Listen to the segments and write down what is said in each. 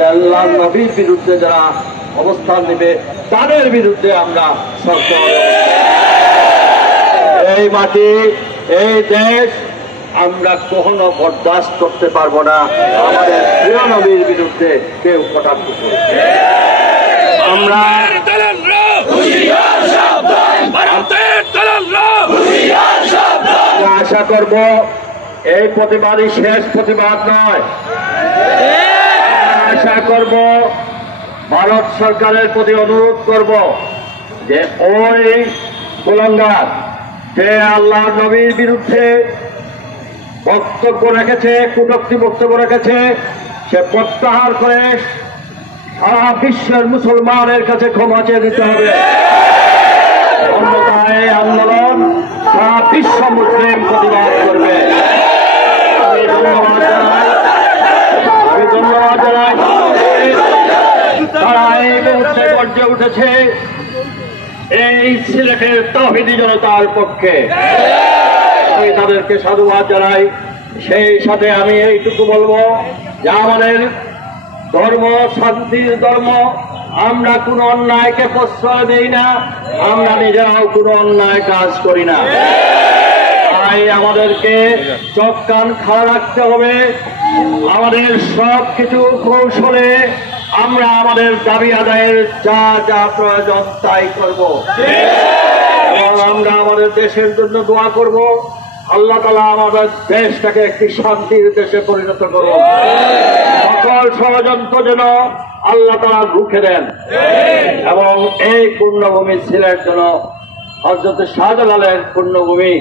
আল্লাহ নবীর বিরুদ্ধে যারা অবস্থান নেবে তাদের বিরুদ্ধে আমরা এই মাটি এই দেশ আমরা কখনো বরদাস্ত করতে পারবো না। আমাদের প্রিয় নবীর বিরুদ্ধে কেউ কটাক্ষ করবে। আমরা আশা করব এই প্রতিবাদই শেষ প্রতিবাদ নয়। আশা করব ভারত সরকারের প্রতি অনুরোধ করব যে ওই কুলাঙ্গার যে আল্লাহ নবীর বিরুদ্ধে বক্তব্য রেখেছে, কটূক্তি বক্তব্য রেখেছে, সে প্রত্যাহার করে সারা বিশ্বের মুসলমানের কাছে ক্ষমা চেয়ে দিতে হবে। অন্যথায় আন্দোলন সারা বিশ্ব মুসলিম প্রতিবাদ করবে। আমি ধন্যবাদ জানাই তারা এই মুহূর্তে গর্জে উঠেছে এই সিলেটের তাওহীদি জনতার পক্ষে। আমি তাদেরকে সাধুবাদ জানাই। সেই সাথে আমি এইটুকু বলবো যে আমাদের ধর্ম শান্তির ধর্ম, আমরা কোনো অন্যায়কে প্রশ্রয় দেই না, আমরা নিজেরাও কোনো অন্যায় কাজ করি না। তাই আমাদেরকে চোখ কান খাড়া রাখতে হবে। আমাদের সব কিছু কৌশলে আমরা আমাদের দাবি আদায়ের যা যা প্রয়োজন তাই করব এবং আমরা আমাদের দেশের জন্য দোয়া করব। আল্লাহ তাআলা আমাদের দেশটাকে একটি শান্তির দেশে পরিণত করব। সকল ষড়যন্ত্র যেন আল্লাহ তাআলা রুখে দেন এবং এই পূর্ণভূমি সিলেট যেন হযরত শাহজালালের পূর্ণভূমি,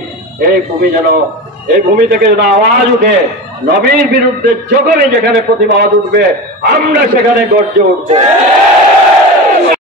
এই ভূমি যেন, এই ভূমি থেকে যেন আওয়াজ উঠে নবীর বিরুদ্ধে যখনই যেখানে প্রতিবাদ উঠবে আমরা সেখানে গর্জে উঠব।